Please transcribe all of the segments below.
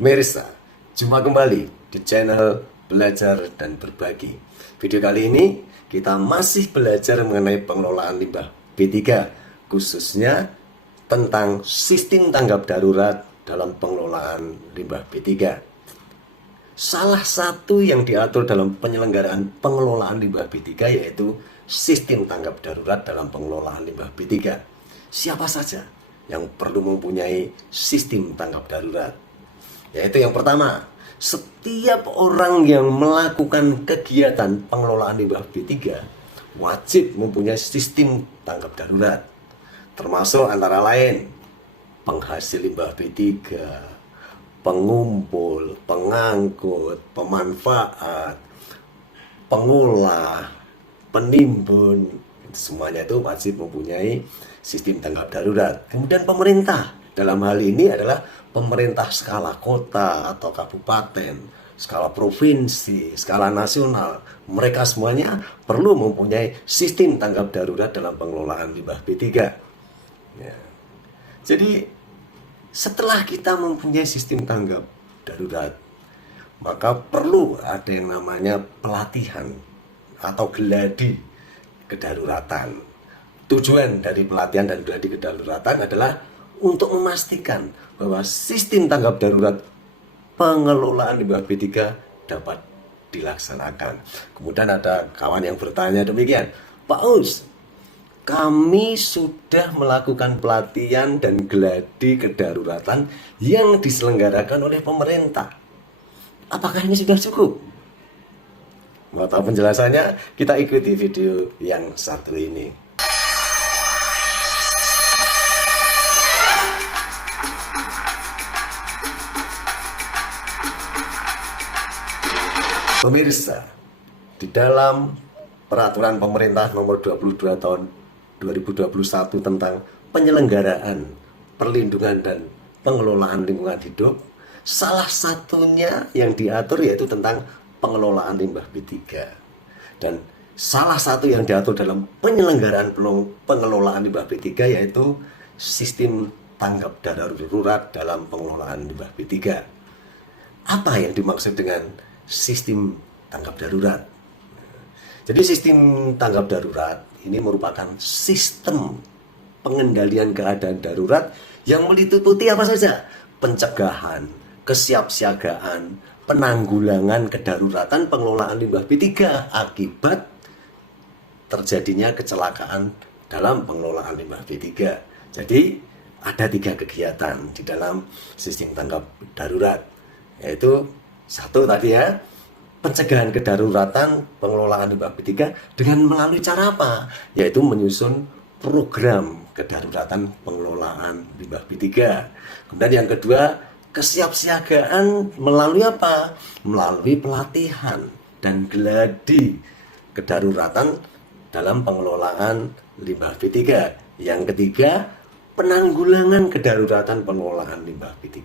Pemirsa, jumpa kembali di channel Belajar dan Berbagi. Video kali ini kita masih belajar mengenai pengelolaan limbah B3, khususnya tentang sistem tanggap darurat dalam pengelolaan limbah B3. Salah satu yang diatur dalam penyelenggaraan pengelolaan limbah B3 yaitu sistem tanggap darurat dalam pengelolaan limbah B3. Siapa saja yang perlu mempunyai sistem tanggap darurat? Yaitu yang pertama, setiap orang yang melakukan kegiatan pengelolaan limbah B3 wajib mempunyai sistem tanggap darurat, termasuk antara lain penghasil limbah B3, pengumpul, pengangkut, pemanfaat, pengolah, penimbun, semuanya itu wajib mempunyai sistem tanggap darurat. Kemudian pemerintah, dalam hal ini adalah pemerintah skala kota atau kabupaten, skala provinsi, skala nasional, mereka semuanya perlu mempunyai sistem tanggap darurat dalam pengelolaan limbah B3. Ya. Jadi setelah kita mempunyai sistem tanggap darurat, maka perlu ada yang namanya pelatihan atau geladi kedaruratan. Tujuan dari pelatihan dan geladi kedaruratan adalah untuk memastikan bahwa sistem tanggap darurat pengelolaan limbah B3 dapat dilaksanakan. Kemudian ada kawan yang bertanya demikian, Pak Us, kami sudah melakukan pelatihan dan geladi kedaruratan yang diselenggarakan oleh pemerintah. Apakah ini sudah cukup? Mau tahu penjelasannya? Kita ikuti video yang satu ini. Pemirsa, di dalam peraturan pemerintah nomor 22 tahun 2021 tentang penyelenggaraan perlindungan dan pengelolaan lingkungan hidup, salah satunya yang diatur yaitu tentang pengelolaan limbah B3. Dan salah satu yang diatur dalam penyelenggaraan pengelolaan limbah B3 yaitu sistem tanggap darurat dalam pengelolaan limbah B3. Apa yang dimaksud dengan sistem tanggap darurat? Jadi sistem tanggap darurat ini merupakan sistem pengendalian keadaan darurat yang meliputi apa saja? Pencegahan, kesiapsiagaan, penanggulangan kedaruratan pengelolaan limbah B3 akibat terjadinya kecelakaan dalam pengelolaan limbah B3. Jadi ada 3 kegiatan di dalam sistem tanggap darurat, yaitu satu tadi ya, pencegahan kedaruratan pengelolaan limbah B3 dengan melalui cara apa? Yaitu menyusun program kedaruratan pengelolaan limbah B3. Kemudian yang kedua, kesiapsiagaan melalui apa? Melalui pelatihan dan geladi kedaruratan dalam pengelolaan limbah B3. Yang ketiga, penanggulangan kedaruratan pengelolaan limbah B3.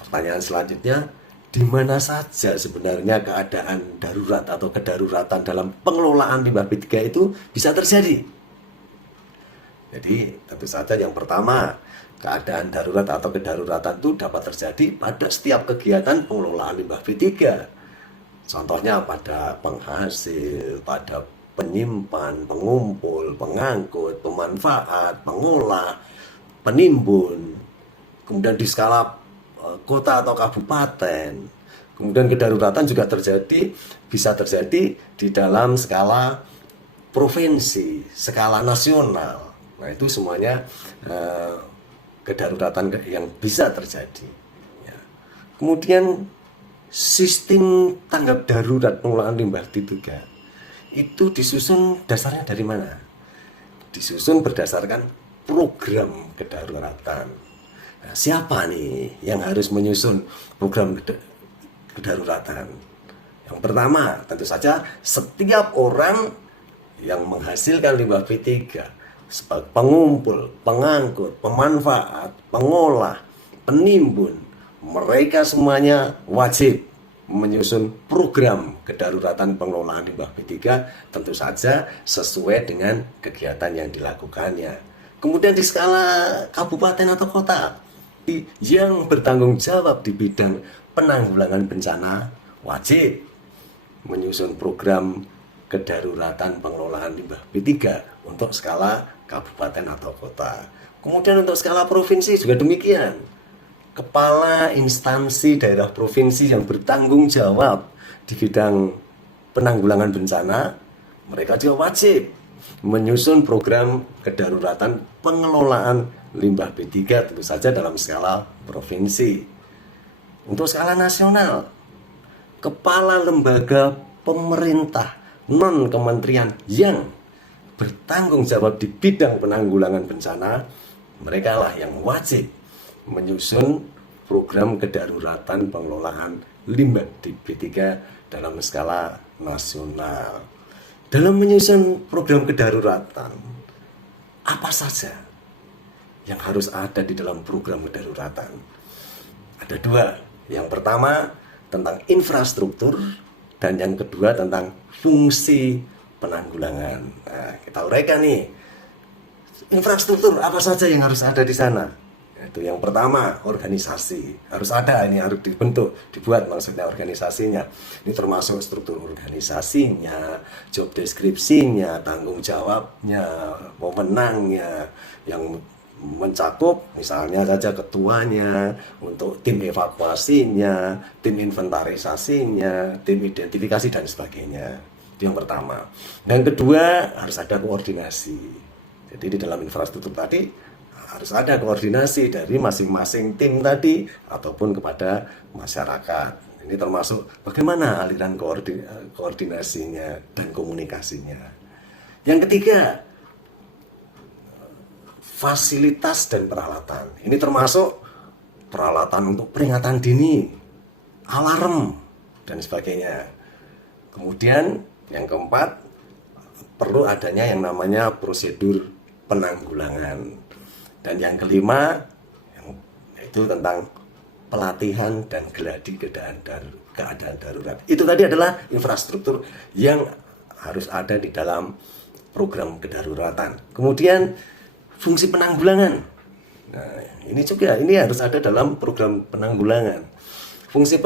Pertanyaan selanjutnya, di mana saja sebenarnya keadaan darurat atau kedaruratan dalam pengelolaan limbah B3 itu bisa terjadi? Jadi tentu saja yang pertama, keadaan darurat atau kedaruratan itu dapat terjadi pada setiap kegiatan pengelolaan limbah B3. Contohnya pada penghasil, pada penyimpan, pengumpul, pengangkut, pemanfaat, pengolah, penimbun. Kemudian di skala kota atau kabupaten. Kemudian kedaruratan juga bisa terjadi di dalam skala provinsi, skala nasional. Nah, itu semuanya kedaruratan yang bisa terjadi. Ya. Kemudian sistem tanggap darurat pengelolaan limbah B3 itu disusun dasarnya dari mana? Disusun berdasarkan program kedaruratan. Nah, siapa nih yang harus menyusun program kedaruratan? Yang pertama, tentu saja setiap orang yang menghasilkan limbah B3 sebagai pengumpul, pengangkut, pemanfaat, pengolah, penimbun, mereka semuanya wajib menyusun program kedaruratan pengelolaan limbah B3, tentu saja sesuai dengan kegiatan yang dilakukannya. Kemudian di skala kabupaten atau kota, yang bertanggung jawab di bidang penanggulangan bencana wajib menyusun program kedaruratan pengelolaan limbah B3 untuk skala kabupaten atau kota. Kemudian untuk skala provinsi juga demikian. Kepala instansi daerah provinsi yang bertanggung jawab di bidang penanggulangan bencana, mereka juga wajib menyusun program kedaruratan pengelolaan limbah B3 tentu saja dalam skala provinsi. Untuk skala nasional, kepala lembaga pemerintah non-kementerian yang bertanggung jawab di bidang penanggulangan bencana, mereka lah yang wajib menyusun program kedaruratan pengelolaan limbah di B3 dalam skala nasional. Dalam menyusun program kedaruratan, apa saja yang harus ada di dalam program kedaruratan? Ada dua. Yang pertama tentang infrastruktur dan yang kedua tentang fungsi penanggulangan. Nah, kita uraikan nih. Infrastruktur apa saja yang harus ada di sana? Itu yang pertama, organisasi. Harus ada, ini harus dibuat maksudnya organisasinya. Ini termasuk struktur organisasinya, job deskripsinya, tanggung jawabnya, pemenangnya, yang mencakup misalnya saja ketuanya, untuk tim evakuasinya, tim inventarisasinya, tim identifikasi dan sebagainya. Itu yang pertama. Yang kedua, harus ada koordinasi. Jadi di dalam infrastruktur tadi harus ada koordinasi dari masing-masing tim tadi ataupun kepada masyarakat. Ini termasuk bagaimana aliran koordinasinya dan komunikasinya. Yang ketiga, fasilitas dan peralatan. Ini termasuk peralatan untuk peringatan dini, alarm, dan sebagainya. Kemudian yang keempat, perlu adanya yang namanya prosedur penanggulangan. Dan yang kelima, itu tentang pelatihan dan geladi keadaan darurat. Itu tadi adalah infrastruktur yang harus ada di dalam program kedaruratan. Kemudian fungsi penanggulangan. Nah, ini harus ada dalam program penanggulangan. Fungsi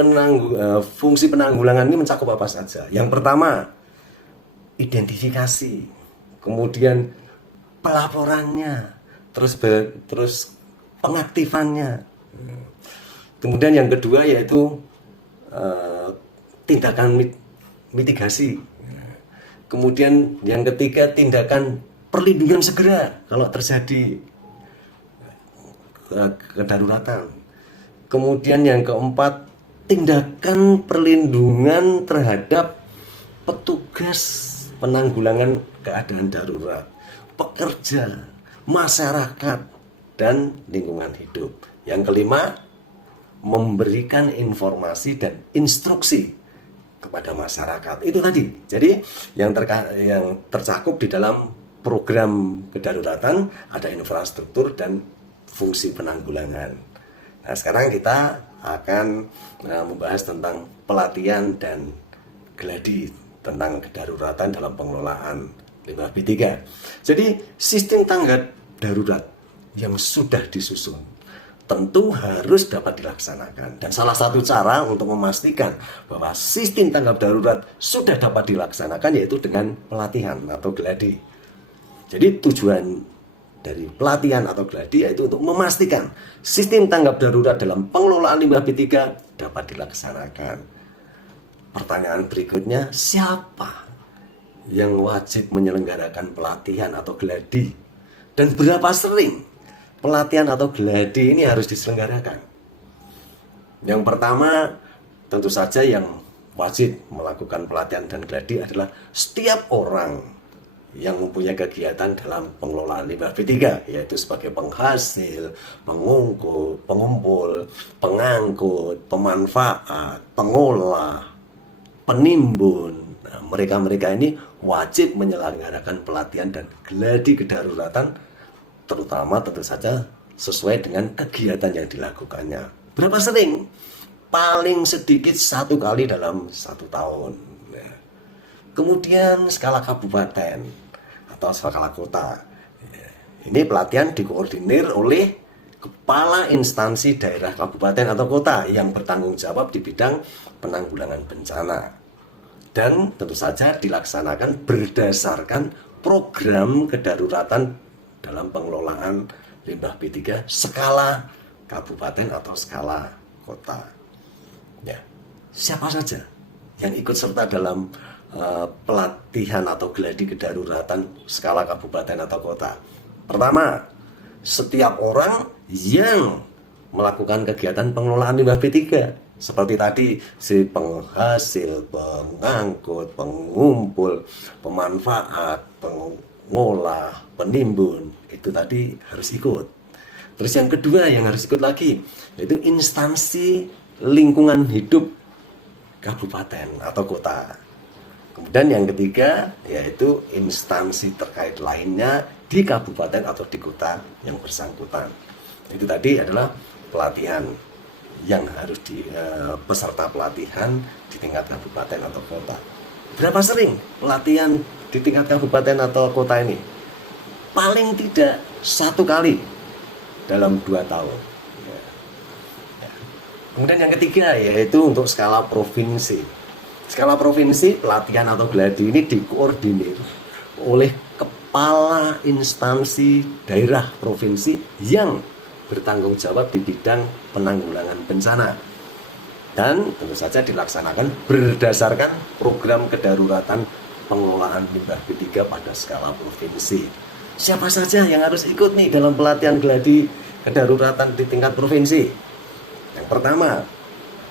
penanggulangan ini mencakup apa saja? Yang pertama, identifikasi, kemudian pelaporannya, terus pengaktifannya. Kemudian yang kedua yaitu tindakan mitigasi. Kemudian yang ketiga, tindakan perlindungan segera kalau terjadi kedaruratan. Kemudian yang keempat, tindakan perlindungan terhadap petugas penanggulangan keadaan darurat, pekerja, masyarakat, dan lingkungan hidup. Yang kelima, memberikan informasi dan instruksi kepada masyarakat. Itu tadi. Jadi yang tercakup di dalam program kedaruratan ada infrastruktur dan fungsi penanggulangan. Nah, sekarang kita akan membahas tentang pelatihan dan geladi tentang kedaruratan dalam pengelolaan limbah B3. Jadi sistem tanggap darurat yang sudah disusun tentu harus dapat dilaksanakan. Dan salah satu cara untuk memastikan bahwa sistem tanggap darurat sudah dapat dilaksanakan yaitu dengan pelatihan atau geladi. Jadi tujuan dari pelatihan atau geladi yaitu untuk memastikan sistem tanggap darurat dalam pengelolaan limbah B3 dapat dilaksanakan. Pertanyaan berikutnya, siapa yang wajib menyelenggarakan pelatihan atau geladi? Dan berapa sering pelatihan atau geladi ini harus diselenggarakan? Yang pertama, tentu saja yang wajib melakukan pelatihan dan geladi adalah setiap orang yang mempunyai kegiatan dalam pengelolaan limbah B3, yaitu sebagai penghasil, pengumpul, pengangkut, pemanfaat, pengolah, penimbun. Nah, mereka-mereka ini wajib menyelenggarakan pelatihan dan geladi kedaruratan, terutama tentu saja sesuai dengan kegiatan yang dilakukannya. Berapa sering? Paling sedikit 1 kali dalam 1 tahun. Nah, kemudian skala kabupaten atau skala kota. Ini pelatihan dikoordinir oleh kepala instansi daerah kabupaten atau kota yang bertanggung jawab di bidang penanggulangan bencana. Dan tentu saja dilaksanakan berdasarkan program kedaruratan dalam pengelolaan limbah B3 skala kabupaten atau skala kota. Ya, siapa saja yang ikut serta dalam pelatihan atau geladi kedaruratan skala kabupaten atau kota? Pertama, setiap orang yang melakukan kegiatan pengelolaan limbah B3 seperti tadi, si penghasil, pengangkut, pengumpul, pemanfaat, pengolah, penimbun, itu tadi harus ikut. Terus yang kedua yang harus ikut lagi, yaitu instansi lingkungan hidup kabupaten atau kota. Kemudian yang ketiga yaitu instansi terkait lainnya di kabupaten atau di kota yang bersangkutan. Itu tadi adalah pelatihan yang harus peserta pelatihan di tingkat kabupaten atau kota. Berapa sering pelatihan di tingkat kabupaten atau kota ini? Paling tidak 1 kali dalam 2 tahun. Kemudian yang ketiga yaitu untuk skala provinsi. Skala provinsi, pelatihan atau geladi ini dikoordinir oleh kepala instansi daerah provinsi yang bertanggung jawab di bidang penanggulangan bencana. Dan tentu saja dilaksanakan berdasarkan program kedaruratan pengelolaan limbah B3 pada skala provinsi. Siapa saja yang harus ikut nih dalam pelatihan geladi kedaruratan di tingkat provinsi? Yang pertama,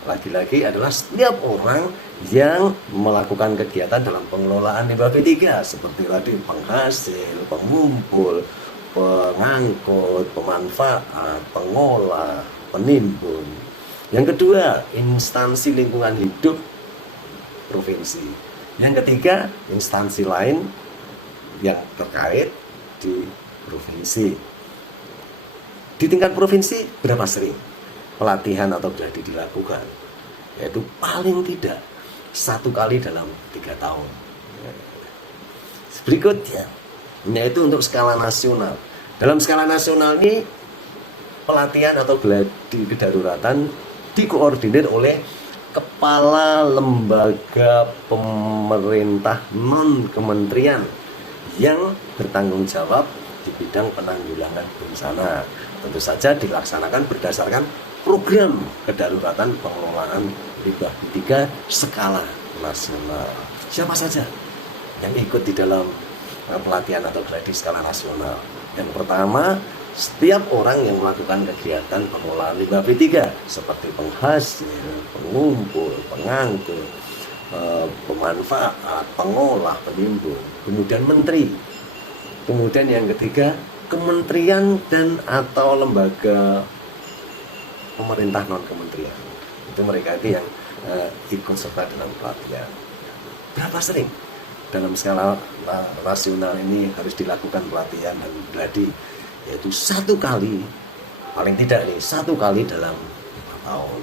lagi-lagi adalah setiap orang yang melakukan kegiatan dalam pengelolaan limbah B3 seperti tadi penghasil, pengumpul, pengangkut, pemanfaat, pengolah, penimbun. Yang kedua, instansi lingkungan hidup provinsi. Yang ketiga, instansi lain yang terkait di provinsi. Di tingkat provinsi berapa sering pelatihan atau geladi dilakukan? Yaitu paling tidak 1 kali dalam 3 tahun. Berikutnya yaitu untuk skala nasional. Dalam skala nasional ini pelatihan atau geladi kedaruratan dikoordinir oleh kepala lembaga pemerintah non-kementerian yang bertanggung jawab di bidang penanggulangan bencana. Tentu saja dilaksanakan berdasarkan program kedaruratan pengelolaan limbah B3 skala nasional. Siapa saja yang ikut di dalam pelatihan atau geladi skala nasional? Yang pertama, setiap orang yang melakukan kegiatan pengelolaan limbah B3 seperti penghasil, pengumpul, pengangkut, pemanfaat, pengolah, penimbun, kemudian menteri. Kemudian yang ketiga, kementerian dan atau lembaga pemerintah non kementerian. Itu mereka itu yang ikut serta dalam pelatihan. Berapa sering dalam skala nasional ini harus dilakukan pelatihan dan geladi? Yaitu 1 kali, paling tidak nih 1 kali dalam 5 tahun.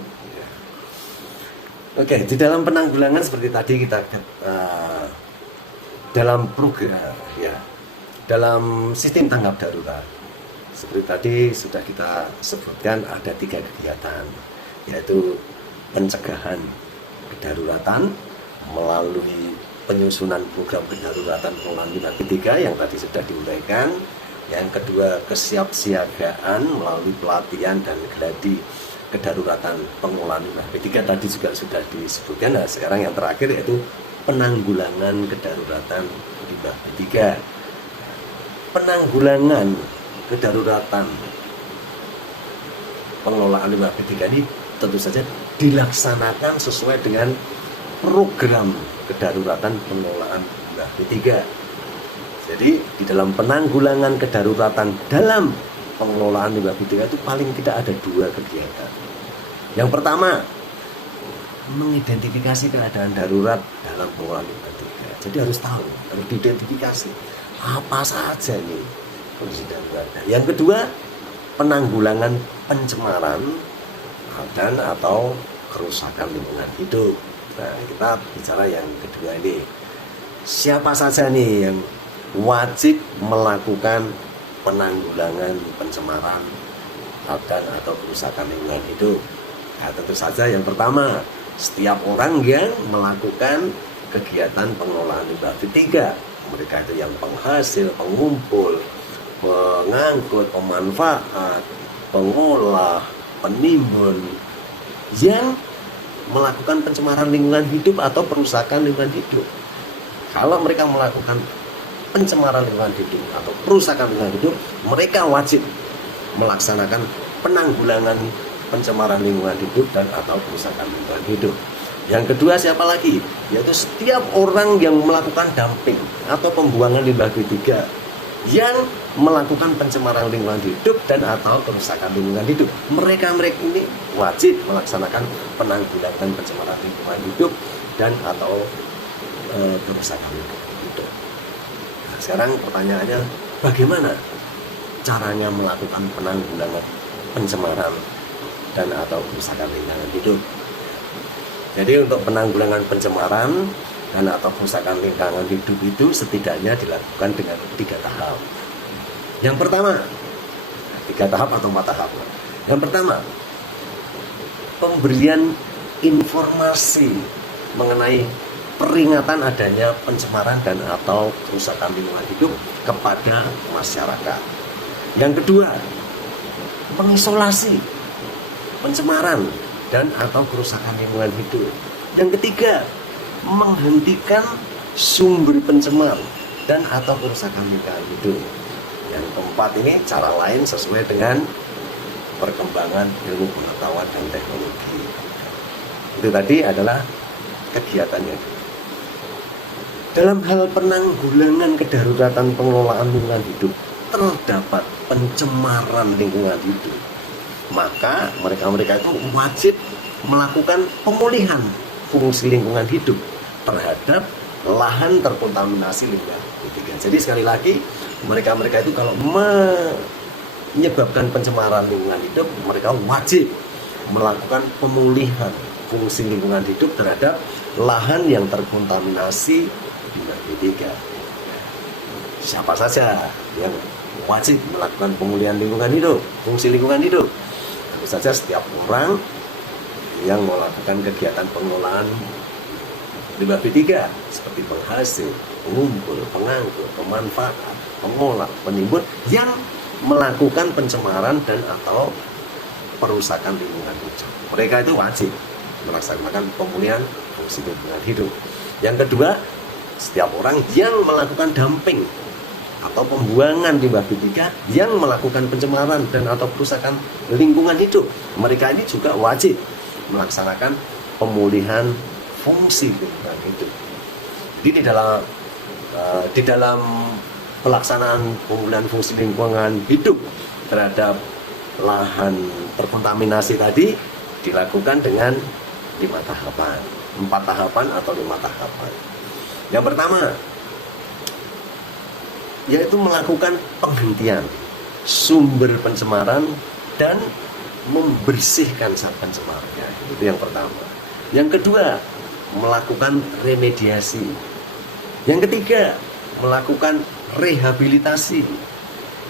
Oke, di dalam penanggulangan seperti tadi kita dalam program ya, dalam sistem tanggap darurat seperti tadi sudah kita sebutkan ada 3 kegiatan, yaitu pencegahan kedaruratan melalui penyusunan program kedaruratan pengelolaan limbah B3 yang tadi sudah diuraikan. Yang kedua, kesiapsiagaan melalui pelatihan dan geladi kedaruratan pengelolaan limbah B3 tadi juga sudah disebutkan. Nah, sekarang yang terakhir yaitu penanggulangan kedaruratan limbah B3. Penanggulangan kedaruratan pengelolaan limbah B3 ini tentu saja dilaksanakan sesuai dengan program kedaruratan pengelolaan limbah B3. Jadi di dalam penanggulangan kedaruratan dalam pengelolaan limbah B3 itu paling tidak ada 2 kegiatan. Yang pertama, mengidentifikasi keadaan darurat dalam pengelolaan limbah B3. Jadi harus tahu, harus diidentifikasi apa saja nih kondisi daruratnya. Yang kedua, penanggulangan pencemaran dan atau kerusakan lingkungan hidup. Nah, kita bicara yang kedua ini. Siapa saja nih yang wajib melakukan penanggulangan pencemaran dan atau kerusakan lingkungan hidup. Nah, tentu saja yang pertama, setiap orang yang melakukan kegiatan pengelolaan limbah B3, mereka itu yang penghasil, pengumpul, pengangkut, pemanfaat, pengolah, penimbun, yang melakukan pencemaran lingkungan hidup atau perusakan lingkungan hidup. Kalau mereka melakukan pencemaran lingkungan hidup atau perusakan lingkungan hidup, mereka wajib melaksanakan penanggulangan pencemaran lingkungan hidup dan atau perusakan lingkungan hidup. Yang kedua siapa lagi? Yaitu setiap orang yang melakukan dumping atau pembuangan limbah B3 yang melakukan pencemaran lingkungan hidup dan atau kerusakan lingkungan hidup. Mereka ini wajib melaksanakan penanggulangan pencemaran lingkungan hidup dan atau kerusakan lingkungan hidup. Nah, sekarang pertanyaannya, bagaimana caranya melakukan penanggulangan pencemaran dan atau kerusakan lingkungan hidup? Jadi untuk penanggulangan pencemaran dan atau kerusakan lingkungan hidup itu setidaknya dilakukan dengan 3 tahap. Yang pertama, 3 tahap atau 4 tahap. Yang pertama, pemberian informasi mengenai peringatan adanya pencemaran dan atau kerusakan lingkungan hidup kepada masyarakat. Yang kedua, mengisolasi pencemaran dan atau kerusakan lingkungan hidup. Yang ketiga, menghentikan sumber pencemar dan atau kerusakan lingkungan hidup. Yang keempat ini cara lain sesuai dengan perkembangan ilmu pengetahuan dan teknologi. Itu tadi adalah kegiatannya. Dalam hal penanggulangan kedaruratan pengelolaan lingkungan hidup, terdapat pencemaran lingkungan hidup, maka mereka itu wajib melakukan pemulihan fungsi lingkungan hidup terhadap lahan terkontaminasi limbah B3. Jadi sekali lagi, mereka itu kalau menyebabkan pencemaran lingkungan hidup, mereka wajib melakukan pemulihan fungsi lingkungan hidup terhadap lahan yang terkontaminasi limbah B3. Siapa saja yang wajib melakukan pemulihan lingkungan hidup, fungsi lingkungan hidup? Tentu saja setiap orang yang melakukan kegiatan pengelolaan limbah B3 seperti penghasil, pengumpul, pengangkut, pemanfaat, pengolah, penimbun yang melakukan pencemaran dan atau perusakan lingkungan hidup. Mereka itu wajib melaksanakan pemulihan fungsi lingkungan hidup. Yang kedua, setiap orang yang melakukan dumping atau pembuangan limbah B3 yang melakukan pencemaran dan atau perusakan lingkungan hidup, mereka ini juga wajib melaksanakan pemulihan fungsi lingkungan hidup. Jadi di dalam pelaksanaan pemulihan fungsi lingkungan hidup terhadap lahan terkontaminasi tadi dilakukan dengan 5 tahapan, 4 tahapan atau 5 tahapan. Yang pertama, yaitu melakukan penghentian sumber pencemaran dan membersihkan zat pencemarnya. Itu yang pertama. Yang kedua, melakukan remediasi. Yang ketiga, melakukan rehabilitasi.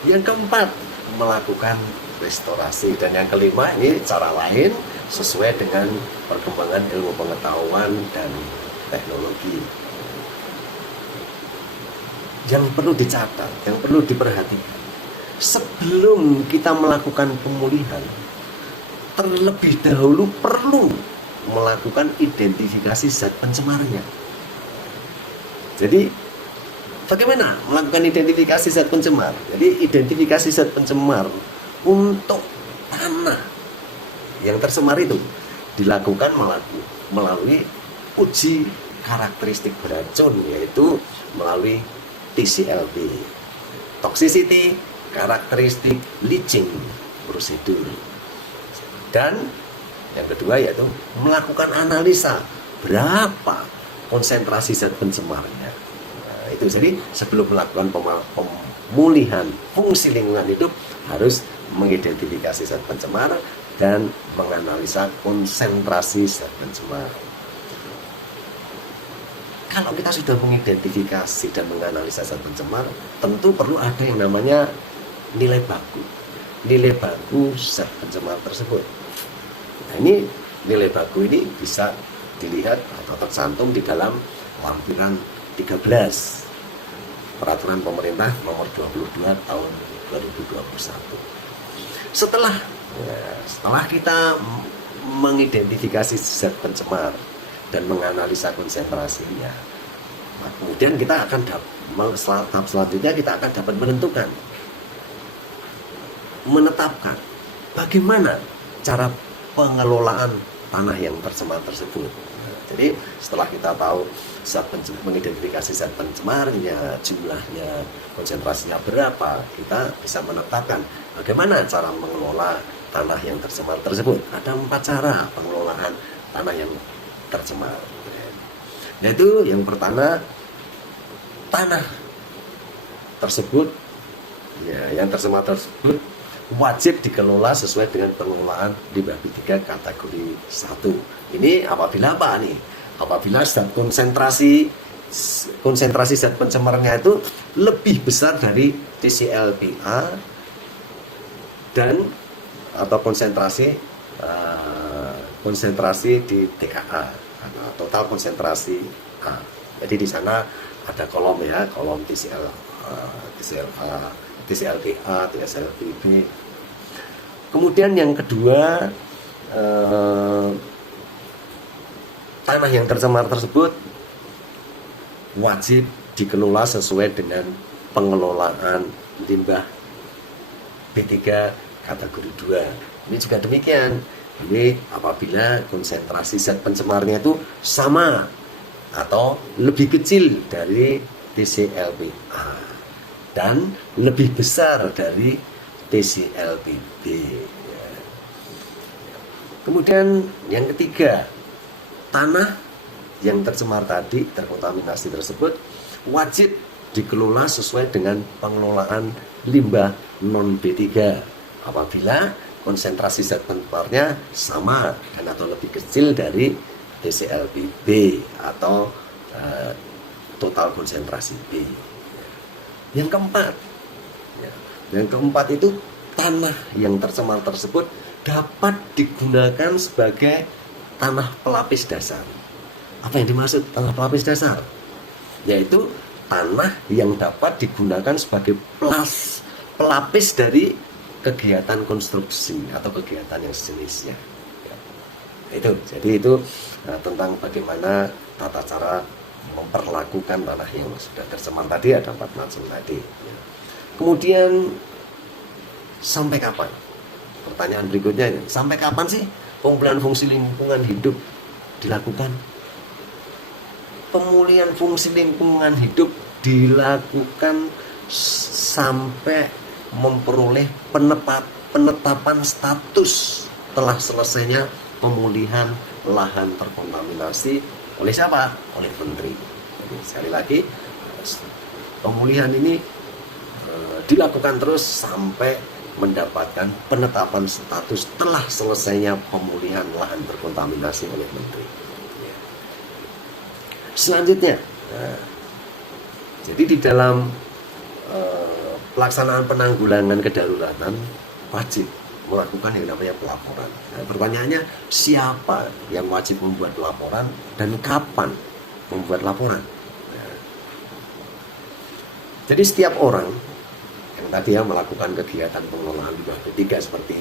Yang keempat, melakukan restorasi. Dan yang kelima, ini cara lain sesuai dengan perkembangan ilmu pengetahuan dan teknologi. Yang perlu dicatat, yang perlu diperhatikan, sebelum kita melakukan pemulihan, terlebih dahulu perlu melakukan identifikasi zat pencemarnya. Jadi bagaimana melakukan identifikasi zat pencemar? Jadi identifikasi zat pencemar untuk tanah yang tercemar itu dilakukan melalui uji karakteristik beracun, yaitu melalui TCLP, toxicity karakteristik leaching prosedur. Dan yang kedua yaitu melakukan analisa berapa konsentrasi zat pencemarnya. Nah, itu jadi sebelum melakukan pemulihan fungsi lingkungan hidup harus mengidentifikasi zat pencemar dan menganalisa konsentrasi zat pencemar. Kalau kita sudah mengidentifikasi dan menganalisa zat pencemar, tentu perlu ada yang namanya nilai baku. nilai baku zat pencemar tersebut. Nah, ini nilai baku ini bisa dilihat atau tercantum di dalam lampiran 13 Peraturan Pemerintah Nomor 22 Tahun 2021. Setelah kita mengidentifikasi zat pencemar dan menganalisa konsentrasinya, kemudian kita akan tahap selanjutnya kita akan dapat menetapkan bagaimana cara pengelolaan tanah yang tercemar tersebut. Jadi setelah kita tahu mengidentifikasi zat pencemarnya, jumlahnya, konsentrasinya berapa, kita bisa menetapkan bagaimana cara mengelola tanah yang tercemar tersebut. Ada 4 cara pengelolaan tanah yang tercemar. Yaitu yang pertama, tanah tersebut, yang tercemar tersebut wajib dikelola sesuai dengan pengelolaan limbah B3 kategori 1. Ini apabila apa nih? Apabila konsentrasi zat pencemarnya itu lebih besar dari TCLPA dan atau konsentrasi di TKA, total konsentrasi A. Jadi di sana ada kolom TCLA, TCLPA, TCLPB. Kemudian yang kedua, tanah yang tercemar tersebut wajib dikelola sesuai dengan pengelolaan limbah B3 kategori 2. Ini juga demikian. Ini apabila konsentrasi zat pencemarnya itu sama atau lebih kecil dari TCLPA dan lebih besar dari TCLPB. Kemudian yang ketiga, tanah yang tercemar tadi, terkontaminasi tersebut wajib dikelola sesuai dengan pengelolaan limbah non B3 apabila konsentrasi zat pencemarnya sama dan atau lebih kecil dari TCLPB atau total konsentrasi B. Yang keempat itu tanah yang tercemar tersebut dapat digunakan sebagai tanah pelapis dasar. Apa yang dimaksud tanah pelapis dasar? Yaitu tanah yang dapat digunakan sebagai pelapis dari kegiatan konstruksi atau kegiatan yang sejenisnya. Jadi itu tentang bagaimana tata cara memperlakukan tanah yang sudah tercemar tadi, ada 4 macam tadi. Kemudian sampai kapan? Pertanyaan berikutnya, sampai kapan sih pemulihan fungsi lingkungan hidup dilakukan? Pemulihan fungsi lingkungan hidup dilakukan sampai memperoleh penetapan status telah selesainya pemulihan lahan terkontaminasi oleh siapa? Oleh Menteri. Jadi sekali lagi, pemulihan ini dilakukan terus sampai mendapatkan penetapan status telah selesainya pemulihan lahan terkontaminasi oleh Menteri. Selanjutnya, jadi di dalam pelaksanaan penanggulangan kedaruratan wajib melakukan yang namanya pelaporan. Nah, pertanyaannya, siapa yang wajib membuat laporan dan kapan membuat laporan? Nah, jadi setiap orang yang tadi melakukan kegiatan pengelolaan limbah B3 seperti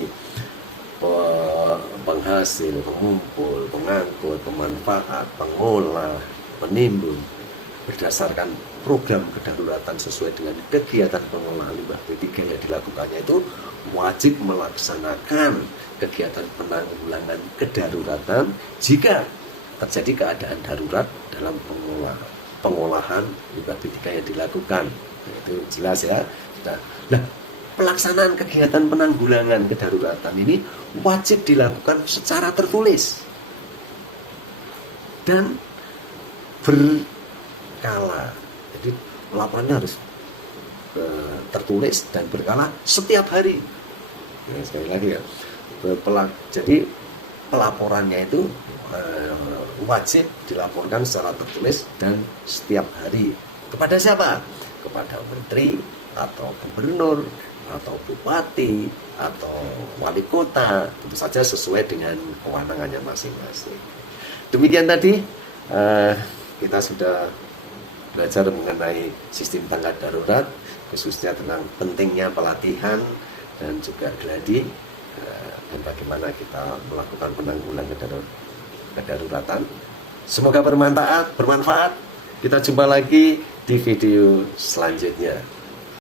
penghasil, pengumpul, pengangkut, pemanfaat, pengolah, penimbun berdasarkan program kedaruratan sesuai dengan kegiatan pengelolaan limbah B3 yang dilakukannya itu wajib melaksanakan kegiatan penanggulangan kedaruratan jika terjadi keadaan darurat dalam pengolahan limbah B3 yang dilakukan. Itu jelas ya. Nah, pelaksanaan kegiatan penanggulangan kedaruratan ini wajib dilakukan secara tertulis dan berkala. Jadi laporannya harus tertulis dan berkala setiap hari. Ya, sekali lagi ya. Jadi pelaporannya itu wajib dilaporkan secara tertulis dan setiap hari. Kepada siapa? Kepada menteri atau gubernur atau bupati atau wali kota, tentu saja sesuai dengan kewenangannya masing-masing. Demikian tadi kita sudah belajar mengenai sistem tanggap darurat, khususnya tentang pentingnya pelatihan dan juga gladi, dan bagaimana kita melakukan penanggulangan kedaruratan. Semoga bermanfaat. Kita jumpa lagi di video selanjutnya.